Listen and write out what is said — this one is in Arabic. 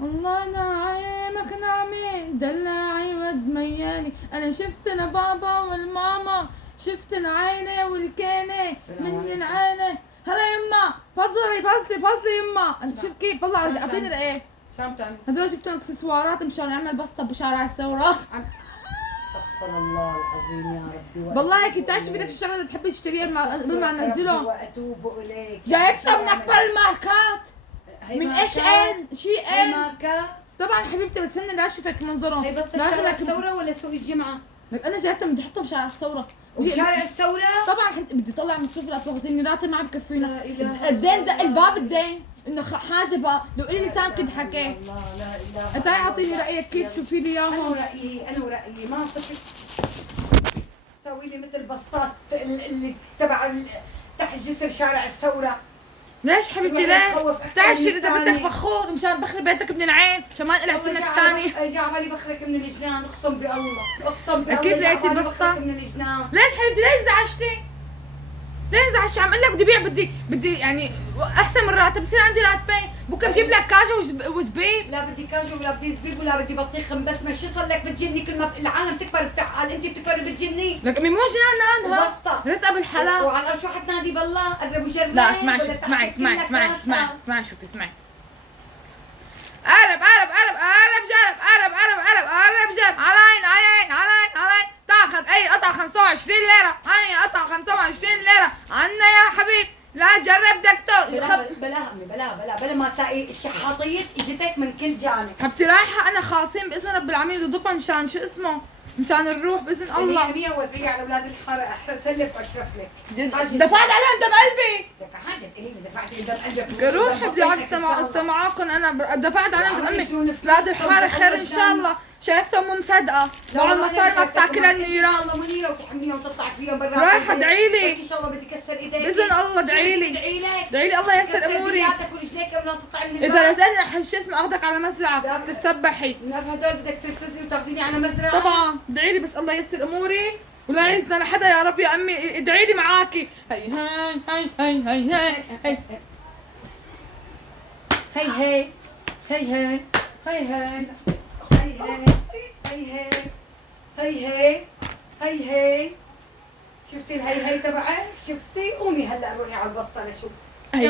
الله نعيمك نعمي دلعي ود ميالي. انا شفت البابا والماما، شفت العيلة والكينة من العيلة. هلا يما فضلي فضلي يما. انا شوف كيف والله اعطيني الايه شو عم تعمل؟ هدول جبتهم اكسسوارات مشان اعمل بسطة بشارع الثورة. استغفر الله العظيم يا ربي. والله هيك بتعرفي في لك الشغله اللي تحبي تشتريها قبل ما انزلهم. واتوب اليك. جايبتها من اكبر الماركات. من ايش ان شيء هي ان ماركات. طبعا حبيبتي بس هن لا اشوفك منظرهم. هي بس شارع الثورة ولا سوق الجمعة؟ لك انا جايبتها بدي احطها بشارع الثورة. وشارع الثورة؟ طبعا بدي اطلع مصروف الاطباقتين راتب ما عم بكفينا. لا إله الدين دق الباب الدين انه حاجه بقى لو الي لسان كنت حكيت. الله لا اله. انت اعطيني رايك كيف تشوفي لي اياهم. انا ورأيي ما صرت تسوي لي مثل بسطات اللي تبع تحت جسر شارع الثورة. ليش حبيبتي ليه؟ بتعرفي اذا بدك بخور مشان بخري بيتك من العين عشان ما نقلع سنة الثانية. اجى عمالي بخرك من الجنان اقسم بالله اقسم بالله. كيف لقيتي البسطة؟ من الجنان. ليش حبيبتي ليه انزعجتي؟ ليه انزعجتي؟ عم اقول لك بدي بيع بدي يعني احسن من راتب بصير عندي راتبين بكره بجيب لك كاجو وزبيب. لا بدي كاجو ولا بدي زبيب ولا بدي بطيخ مبسمه. شو صار لك بتجني كل ما العالم تكبر بتعقل انت بتكبري بتجني. لك امي مو جنان هذا بسطة رزقه بالحلال. وعلى الارض شو حتنادي بالله قرب وجرب. لا اسمعي شوفي اسمعي شوفي اسمعي. قرب جرب علي تاخذ اي قطعة 25 ليرة. اي قطعة 25 ليرة عنا يا حبيب. لا جرب دكتور. بلا ما تلاقي الشحاطية اجتك من كل جانب. حبتي رايحة انا خالصين باذن رب العالمين بدي ضبها مشان شو اسمه مشان نروح باذن الله. 100 وزية على اولاد الحارة اسلف واشرف لك. دفعت عليهم دم قلبي. حاجة تقولي دفعت لي دم قلبك. روحي بالعكس معاكم انا دفعت عليهم دم امي. اولاد الحارة خير ان شاء الله. شايفتها ام مصدقة مع المصاري ما بتاكلها النيران. ان شاء الله منيرة وتحميها وتطلع فيها برا. رايحة ادعي لي ان شاء الله بدي كسر ايديك باذن الله. ادعي لي ادعي لي الله ييسر اموري. ورجليك ولا تطلعي من اذا رزقني شو اسمه اخذك على مزرعة تسبحي. من هدول بدك تلتزمي وتاخذيني على مزرعة. طبعا ادعي لي بس الله ييسر اموري ولا يعزنا لحدا يا رب يا امي. ادعي لي معاكي. هي شفتي الهي تبعك؟ شفتي؟ قومي هلا روحي على البسطة لشوف. هي